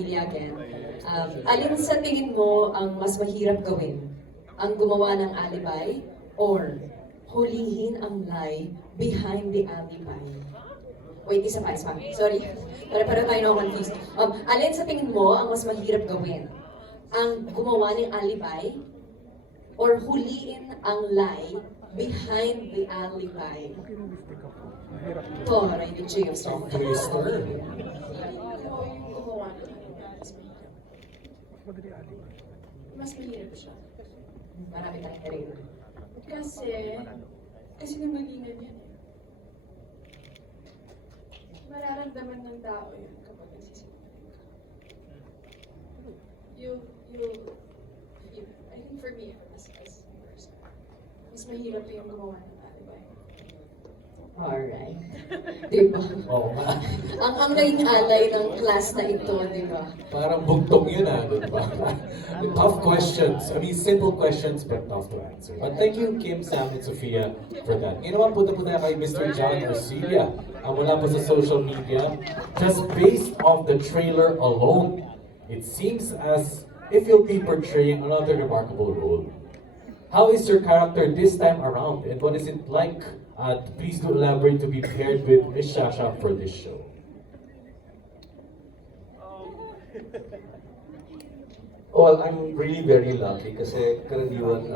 Again. Alin sa tingin mo ang mas mahirap gawin? Ang gumawa ng alibi or hulihin ang lie behind the alibi? Wait, isa pa. Sorry. Para tayo na confused. Alin sa tingin mo ang mas mahirap gawin? Ang gumawa ng alibi or huliin ang lie behind the alibi? Ito, right, yung James. Twister. Mas mahirap siya. Marami tayong karera. Kasi namalingan yan eh. Mararamdaman ng tao yun kapag nagsisinungaling ka. You feel, I think for me, as a person, mas mahirap yung gumawa ng alibi. Alright. Diba? Oo nga. Ang naging alay ng class na ito, diba? Parang bugtong yun diba? Tough questions. I mean, simple questions but tough to answer. But thank you, Kim, Sam, and Sophia for that. Ngayon naman, punta po tayo kay Mr. John Garcia. Mula po sa social media. Just based off the trailer alone, it seems as if you'll be portraying another remarkable role. How is your character this time around, and what is it like? Please do elaborate to be paired with Miss Shasha for this show. Well, I'm really very lucky kasi karaniwan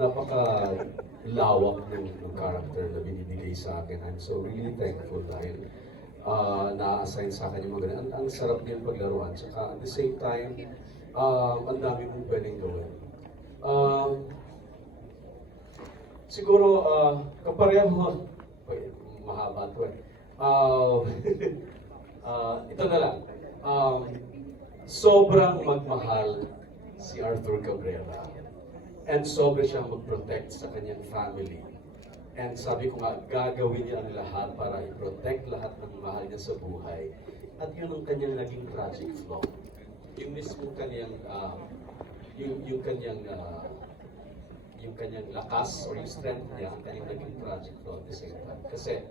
napaka-lawak ng character na binibigay sa akin. I'm so really thankful dahil na-assign sa akin yung mga ganun. Ang sarap din paglaruan. Saka at the same time, ang dami mong pwedeng gawin. Siguro, kapareho, mahaba ito eh. Ito na lang. Sobrang magmahal si Arthur Cabrera. And sobra siyang mag-protect sa kanyang family. And sabi ko nga, gagawin niya ang lahat para i-protect lahat ng mahal niya sa buhay. At yun ang kanyang naging tragic flaw. Yung mismo kanyang, yung kanyang lakas or yung strength niya, ang kanyang naging tragic flaw at the same time. Kasi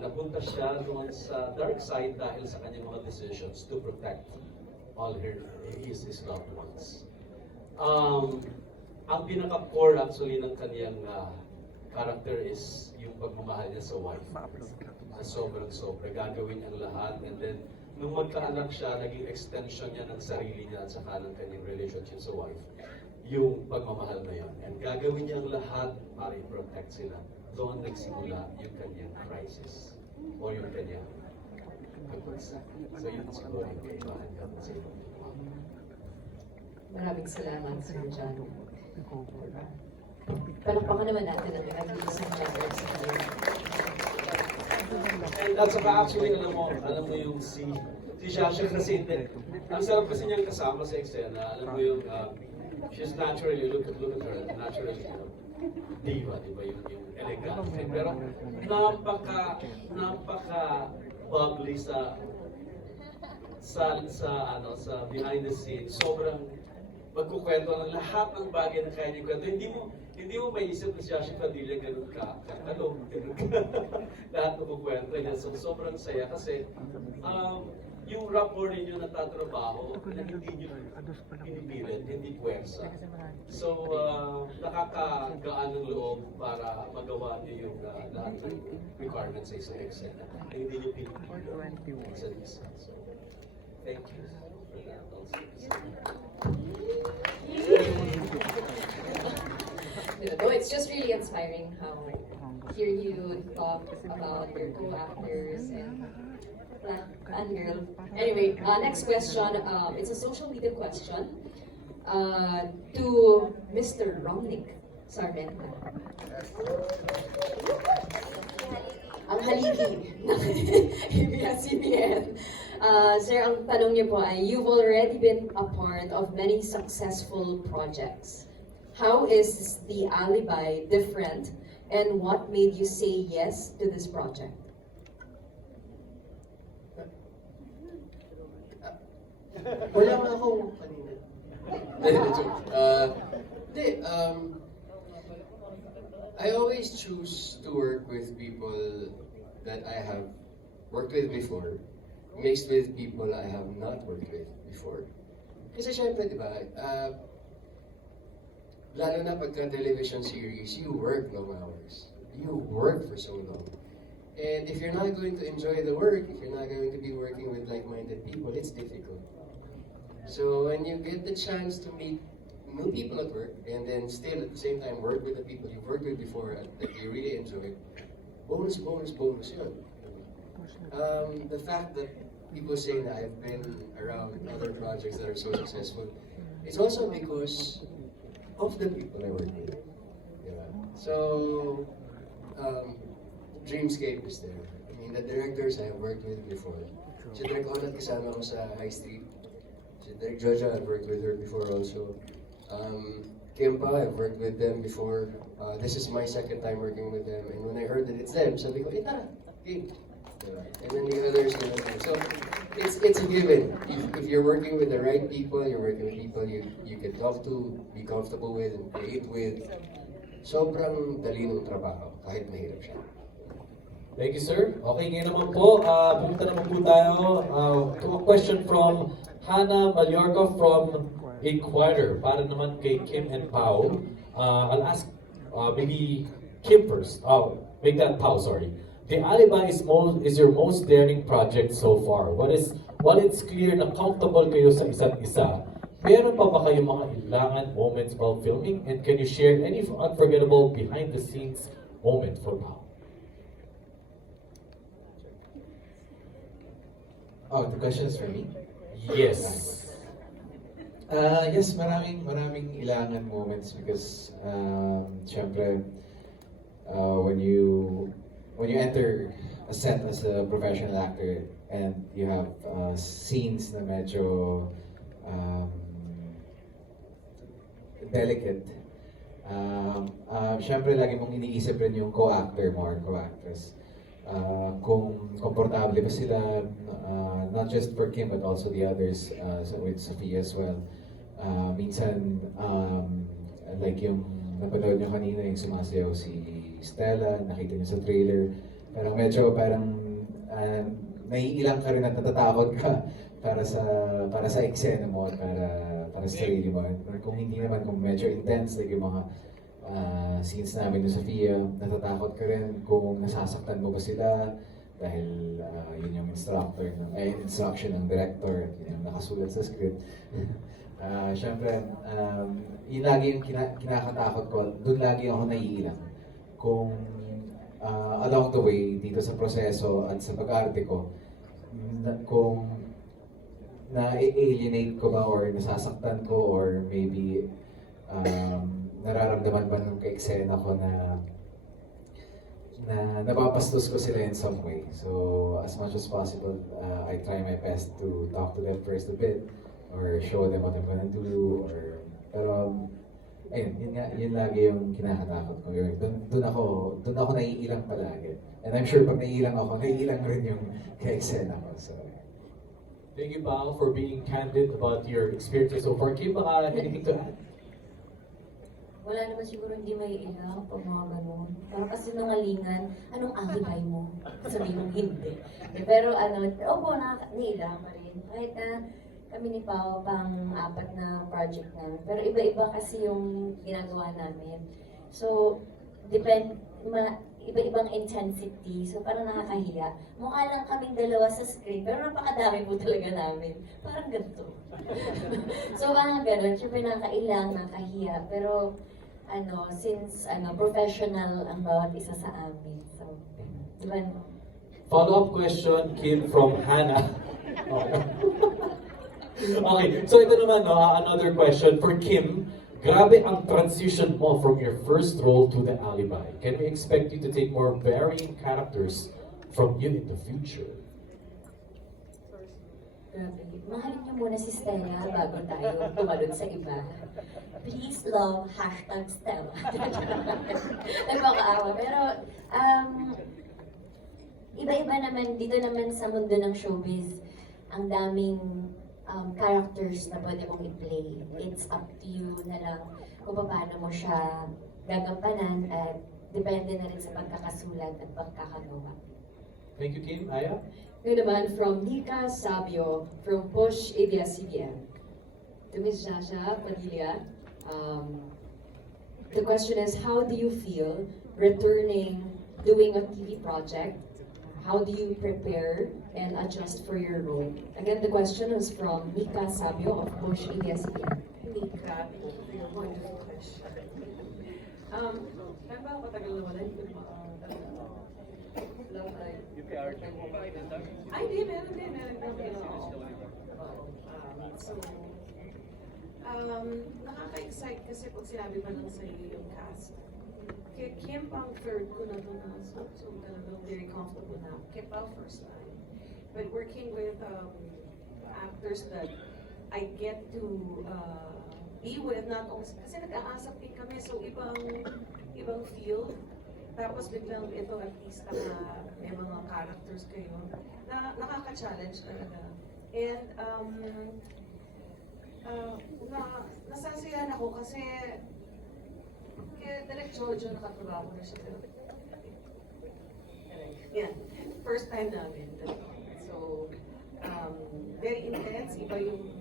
napunta siya doon sa dark side dahil sa kanyang mga decisions to protect all his loved ones. Ang pinaka-core actually ng kanyang character is yung pagmamahal niya sa wife. Na sobrang-sobra. Gagawin niya ang lahat, and then nung magkaanak siya, naging extension niya ng sarili niya at saka ng kanyang relationship sa wife. Yung pagmamahal na yun. And gagawin niya ang lahat para i-protect sila. Doon nagsimula yung kanyang crisis. O yung kanyang pagpagsak. So yun siguro yung kaibahan niya sa ibang mga. Maraming salamat, Sir John. Palakpakan naman natin ang isang member sa kanila. And at saka actually, alam mo yung si Shasha kasi, ang sarap kasi niyang kasama sa eksena. Alam mo yung, she's naturally, look at her, naturally, diva, di ba? Yung elegante. Pero napaka bubbly sa behind the scenes. Sobrang magkukwento ng lahat ng bagay na kaya niya kwento. Hindi mo maiisip na siya Padilla ganun ka. Ganun ka. Lahat magkukwento niya. So sobrang saya kasi yung rapport ninyo na tatrabaho na hindi nyo pinipilit, hindi puwersa. So, nakakagaan ng loob para magawa niyo yung lahat ng requirements sa isang eksena. Hindi nyo pinipilit sa isa. So, thank you for that also. No, it's just really inspiring how hear you talk about your co-actors and unreal. Anyway, next question. It's a social media question to Mr. Romnick Sarmenta. Ang haligi ng ABS-CBN. Sir, ang tanong niyo po ay, you've already been a part of many successful projects. How is The Alibi different, and what made you say yes to this project? Wala nga akong kanina. I always choose to work with people that I have worked with before mixed with people I have not worked with before. Kasi syempre, di ba, lalo na pagka television series, you work long hours. You work for so long. And if you're not going to enjoy the work, if you're not going to be working with like-minded people, it's difficult. So when you get the chance to meet new people at work, and then still at the same time work with the people you've worked with before that you really enjoy, bonus yun. The fact that people say that I've been around other projects that are so successful, it's also because of the people I work with. Yeah. So, Dreamscape is there. I mean, the directors I have worked with before. Si Direk Onat kasama ko sa High Street. Si Direk Jojo, I've worked with her before also. Kim Pa, I've worked with them before. This is my second time working with them. And when I heard that it's them, sabi ko, tara, game. Diba? And then the others, you know, so it's a given. If you're working with the right people, you're working with people you can talk to, be comfortable with, and create with, sobrang dali ng trabaho, kahit mahirap siya. Thank you, sir. Okay, ngayon naman po, pumunta naman po tayo to a question from Hannah Mallorca from Inquirer, para naman kay Kim and Pao. I'll ask maybe Kim first. Make that Pao, sorry. The Alibi is your most daring project so far. While it's clear na comfortable kayo sa isa't isa, meron pa ba kayong mga ilangan moments while filming? And can you share any unforgettable behind-the-scenes moment for Pao? Oh, the question is for me? Yes. Yes, maraming ilangan moments because syempre when you enter a set as a professional actor and you have scenes na medyo delicate, syempre lagi mong iniisip rin yung co-actor mo or co-actress. Kung komportable ba sila, not just for Kim but also the others, with Sophia as well. Minsan, like yung napanood nyo kanina, yung sumasayaw si Stella, nakita nyo sa trailer, parang naiilang ka rin at natatakot ka para sa eksena mo at para sa sarili mo. Or kung hindi naman, kung medyo intense, like yung mga scenes namin ni Sophia, natatakot ka rin kung nasasaktan mo ba sila dahil yun yung instruction ng director, yun yung nakasulat sa script. Siyempre, yun lagi yung kinakatakot ko, doon lagi ako naiilang. Kung along the way, dito sa proseso at sa pag-arte ko, kung na-alienate ko ba or nasasaktan ko or maybe nararamdaman ba nung ka-eksena ko na napapastos ko sila in some way. So, as much as possible, I try my best to talk to them first a bit or show them what I'm gonna do. Pero, ayun, yun lagi yung kinakatakot ko. Doon ako naiilang palagi. And I'm sure pag naiilang ako, naiilang rin yung ka-eksena ko. So, Thank you, Pao, for being candid about your experiences so far. Kim, anything to add? Wala naman siguro hindi may ilang pag mga ganun. Parang kasi nangalingan, anong alibi mo? Sabihin mong hindi. Pero opo, nailang pa rin. Kahit na kami ni Pao pang 4 na project na. Pero iba-iba kasi yung ginagawa namin. So, iba-ibang intensity. So, parang nakakahiya. Mukha lang kaming dalawa sa screen, pero napakadami po talaga namin. Parang ganito. So, parang ganun. Siyempre nakakailang, nakahiya. Pero, since professional ang bawat isa sa amin. So, diba? Follow-up question came from Hannah. Okay, so ito naman, another question for Kim. Grabe ang transition mo from your first role to The Alibi. Can we expect you to take more varying characters from you in the future? Grabe. Mahalin niyo muna si Stella bago tayo tumalon sa iba. Please love #Stella. Nagpakaawa. Pero, iba-iba naman, dito naman sa mundo ng showbiz, ang daming characters na pwede mong i-play. It's up to you na lang kung paano mo siya gagampanan at depende na rin sa pagkakasulat at pagkakagawa. Thank you, Kim. Aya? Ngayon naman from Nika Sabio from Push ABS-CBN. To Ms. Shasha Padilla, the question is, how do you feel returning, doing a TV project? How do you prepare and adjust for your role? Again, the question is from Nika Sabio of Push ABS-CBN. Nika, thank you for your wonderful question. Kaya ba matagal na wala yung love life? Ay, di, meron din. So, nakaka-excite kasi pag sinabi pa lang sa iyo yung cast. Kaya Kim pang third ko na ito na, so talagang very comfortable na. Kim pang first time. But working with actors that I get to be with, not only, kasi nag-aasap din kami, so ibang field. Tapos biglang ito artista na may mga characters kayo, na nakaka-challenge talaga. And nasasayahan ako kasi kaya Direk Jojo nakatrabaho na siya. Yan, first time namin. So, very intense, iba yung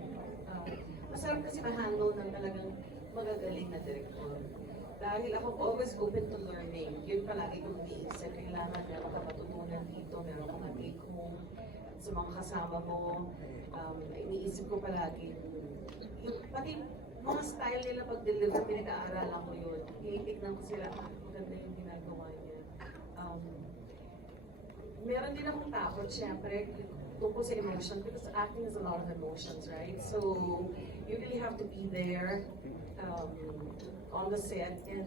masarap kasi ma-handle ng talagang magagaling na director. Dahil ako always open to learning. Yun palagi kong iniisip. Kailangan meron ka matutunan dito, meron ka ma-take home sa mga kasama mo. Iniisip ko palagi. Pati mga style nila pag-deliver, pinag-aaralan ko yun. Initignan ko sila, maganda yung ginagawa niya. Meron din akong takot, syempre, tungkol sa emotion, because acting is a lot of emotions, right? So, you really have to be there on the set. And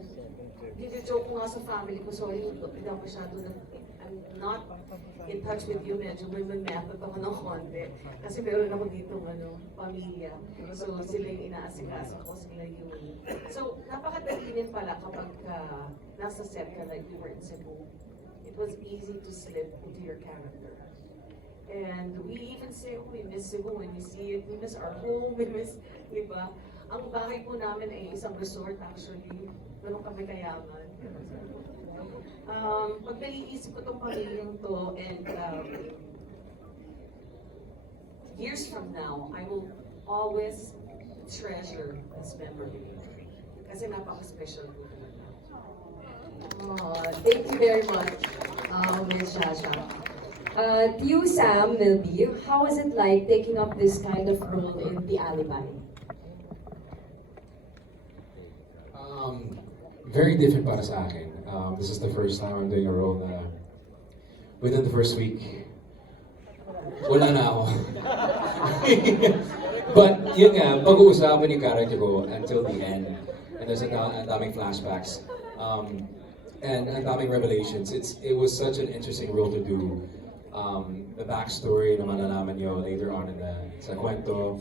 joke ko nga sa family ko, sorry, hindi ako masyado I'm not in touch with you, medyo may method ako ng konti. Kasi meron ako dito, pamilya. So, sila yung inaasikaso ko, sila yung... So, napakadali din pala kapag nasa set ka like you were in Cebu. It was easy to slip into your character. And we even say, oh, we miss Cebu when we see it. We miss our home, we miss, di ba? Ang bahay po namin ay isang resort actually. Ganun kami kayaman. Pag naiisip ko itong pamilyang to, and years from now, I will always treasure this memory. Kasi napaka-special po talaga. Thank you very much, Ms. Shasha. To you, Sam Milby, how is it like taking up this kind of role in The Alibi? Very different para sa akin. This is the first time I'm doing a role na within the first week, wala na ako. But yun nga, pag-uusapan yung character ko until the end. And there's ang daming flashbacks. And ang daming revelations. It was such an interesting role to do. The backstory na malalaman nyo later on sa kwento,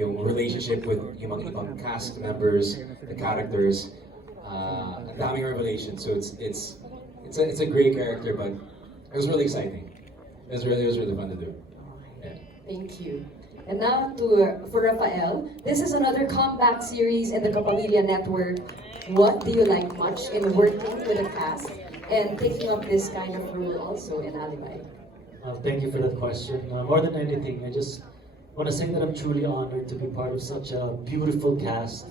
yung relationship with yung mga ibang cast members, the characters, ang daming revelations. So it's a great character, but it was really exciting. It was really fun to do. Yeah. Thank you. And now for Rafael, this is another comeback series in the Kapamilya Network. What do you like much in working with the cast and taking up this kind of role also in Alibi? Thank you for that question. More than anything, I just want to say that I'm truly honored to be part of such a beautiful cast.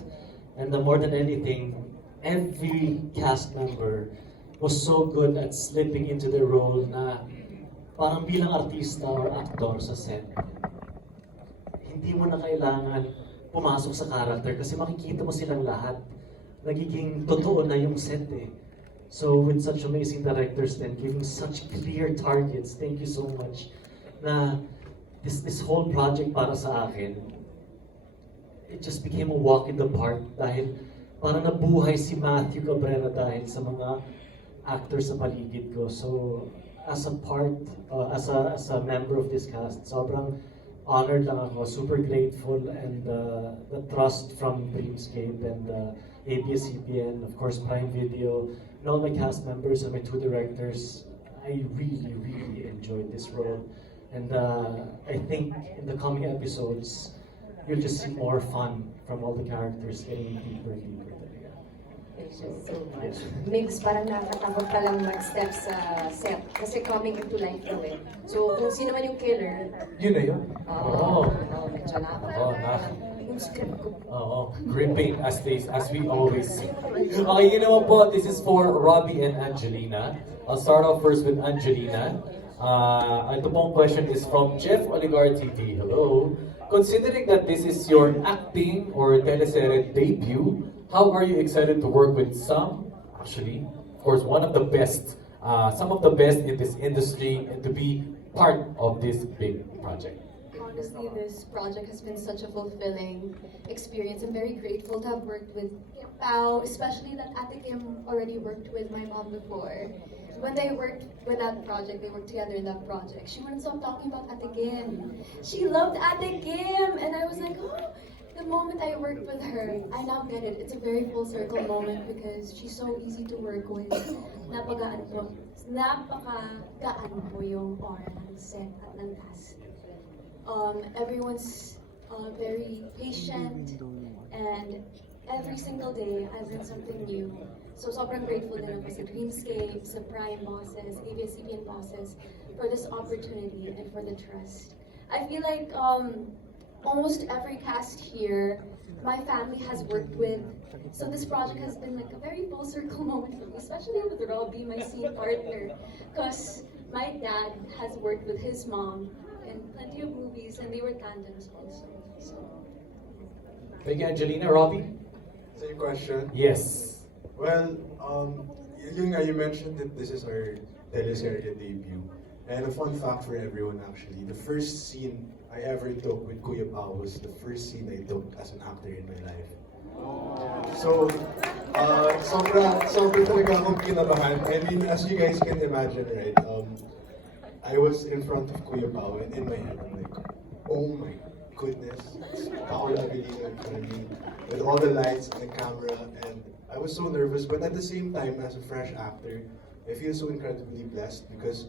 And more than anything, every cast member was so good at slipping into their role na parang bilang artista or actor sa set. Hindi mo na kailangan pumasok sa character kasi makikita mo silang lahat. Nagiging totoo na yung set eh. So with such amazing directors then giving such clear targets, thank you so much. Na this whole project para sa akin, it just became a walk in the park dahil parang nabuhay si Matthew Cabrera dahil sa mga actors sa paligid ko. So as a part, as a member of this cast, sobrang honored lang ako, super grateful, and the trust from Dreamscape and ABS-CBN, of course Prime Video, and all my cast members and my two directors. I really enjoyed this role, and I think in the coming episodes you'll just see more fun from all the characters getting deeper and deeper. Thank you so much. Migs, parang nakakatakot pa lang mag-step sa set. Kasi coming into life daw eh. So, kung sino man yung killer, Yun na yun. Oo. medyo Oo, nakakatakot. Yung script ko. Oo. Gripping as we always see. Okay, you know what po? This is for Robbie and Angelina. I'll start off first with Angelina. Ito pong question is from Jeff Oligar TV. Hello. Considering that this is your acting or teleserye debut, how are you excited to work with actually, of course, one of the best, some of the best in this industry, and to be part of this big project? Honestly, this project has been such a fulfilling experience. I'm very grateful to have worked with Pao, especially that Ate Kim already worked with my mom before. When they worked with that project, they worked together in that project. She wouldn't stop talking about Ate Kim. She loved Ate Kim, and I was like, oh. The moment I worked with her, I now get it. It's a very full circle moment because she's so easy to work with. Napaka-gaan po yung aura ng set at ng cast. Everyone's very patient, and every single day I learn something new. So sobrang grateful din ako sa Dreamscape, sa Prime bosses, ABS-CBN bosses for this opportunity and for the trust. I feel like almost every cast here, my family has worked with. So this project has been like a very full circle moment for me, especially with Robbie, my scene partner, because my dad has worked with his mom in plenty of movies, and they were tandems also. So. Thank you, Angelina. Robbie? Same question. Yes. Well, you mentioned that this is our teleserye debut. And a fun fact for everyone actually, the first scene I ever took with Kuya Pao was the first scene I took as an actor in my life. So, sobra talaga akong kinabahan. I mean, as you guys can imagine, right? I was in front of Kuya Pao and in my head I'm like, oh my goodness, it's Paolo Abilino in front of me with all the lights and the camera, and I was so nervous, but at the same time, as a fresh actor, I feel so incredibly blessed because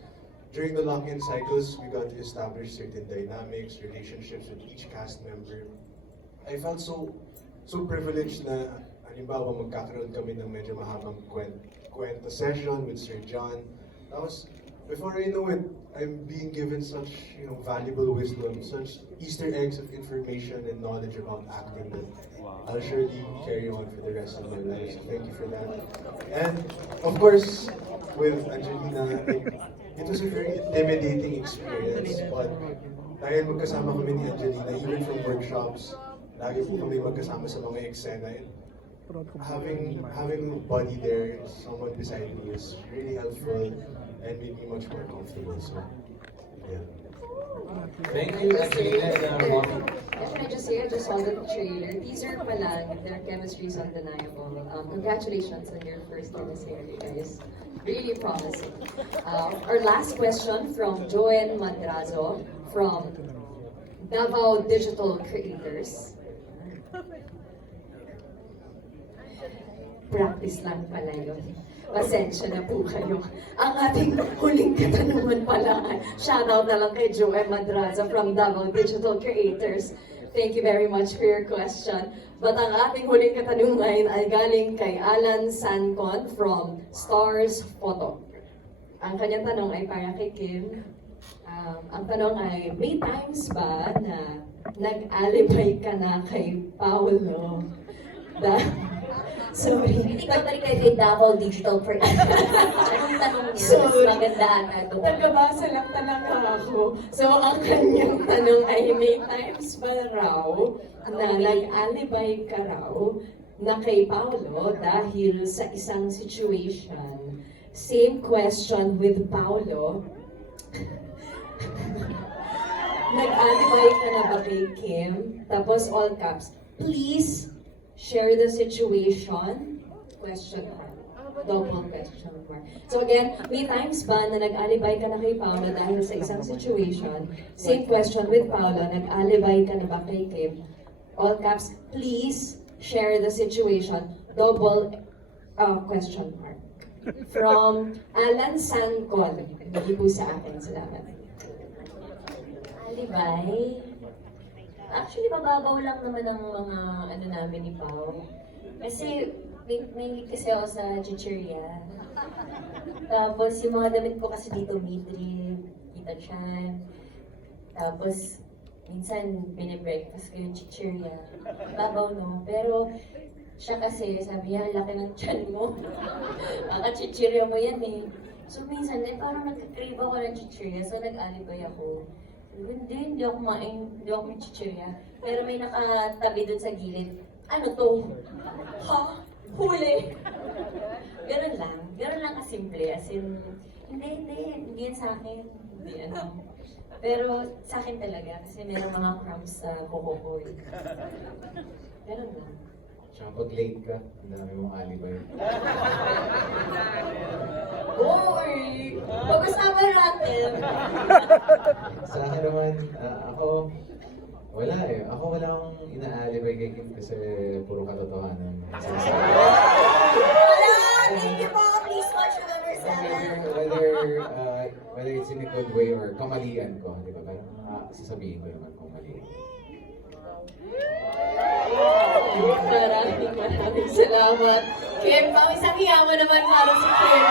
during the lock-in cycles, we got to establish certain dynamics, relationships with each cast member. I felt so privileged na, halimbawa, magkakaroon kami ng medyo mahabang kwento session with Sir John. Before I know it, I'm being given such, valuable wisdom, such Easter eggs of information and knowledge about acting that I'll surely carry on for the rest of my life. So thank you for that. And of course, with Angelina, it was a very intimidating experience, but dahil magkasama kami ni Angelina, even from workshops, lagi po kami magkasama sa mga eksena. Having a buddy there, someone beside me, is really helpful and made me much more comfortable. So, yeah. Thank you, Angelina and Robbie. Can I just say, I just saw the trailer. Teaser pa lang, their chemistry is undeniable. Congratulations on your first teleserye, guys. Really promising. Our last question from Joen Madrazo from Davao Digital Creators. Practice lang pala yun. Pasensya na po kayo. Ang ating huling katanungan pala, shoutout na lang kay Joem Madraza from Davao Digital Creators. Thank you very much for your question. But ang ating huling katanungan ay galing kay Alan Sancon from Stars Photo. Ang kanyang tanong ay para kay Kim. Ang tanong ay, may times ba na nag-alibay ka na kay Paolo? Sorry. Hindi ka balik kay Davao Digital Creators. Anong tanong niya? Mas Sorry. magandaan ito. Nagkabasa lang talaga ako. So, ang kanyang tanong ay, may times ba raw na nag-alibay ka raw na kay Paolo dahil sa isang situation? Same question with Paolo. Nag-alibay ka na ba kay Kim? Tapos all caps, please share the situation? Question mark. Double question mark. So again, may times ba na nag-alibay ka na kay Paula dahil sa isang situation? Same question with Paula, nag-alibay ka na ba kay Kim? All caps, please share the situation. Double question mark. From Alan Sancon. Hindi po sa akin. Salamat. Alibay? Actually, mababaw lang naman ang mga namin ni Pao. Kasi may kasi ako sa chichirya. Tapos yung mga damit ko kasi dito, midrib, kita chan. Tapos minsan binibreakfast ko yung chichirya. Babaw no, pero siya kasi sabi niya, laki ng tiyan mo. Baka chichirya mo yan eh. So minsan, parang nagka-crave ako ng chichirya, so nag-alibay ako. Hindi ako kumain, hindi ako may chichirya. Pero may nakatabi dun sa gilid. Ano to? Ha? Huli! Ganun lang kasimple. As in, hindi yan sa akin. Hindi ano. Pero sa akin talaga, kasi meron mga crumbs sa kuko ko eh. Ganun lang. Tsaka pag late ka, ang dami mong alibay. Uy! Pag-usapan natin! Sa akin naman, ako, wala eh. Ako wala akong inaalibay kay Kim kasi puro katotohanan. Thank you po! Please watch number 7. Whether it's in a good way or kamalian ko, di ba? Pero sasabihin ko naman kung mali. Maraming salamat. Kim, pang isang hiyaman naman para sa Kim.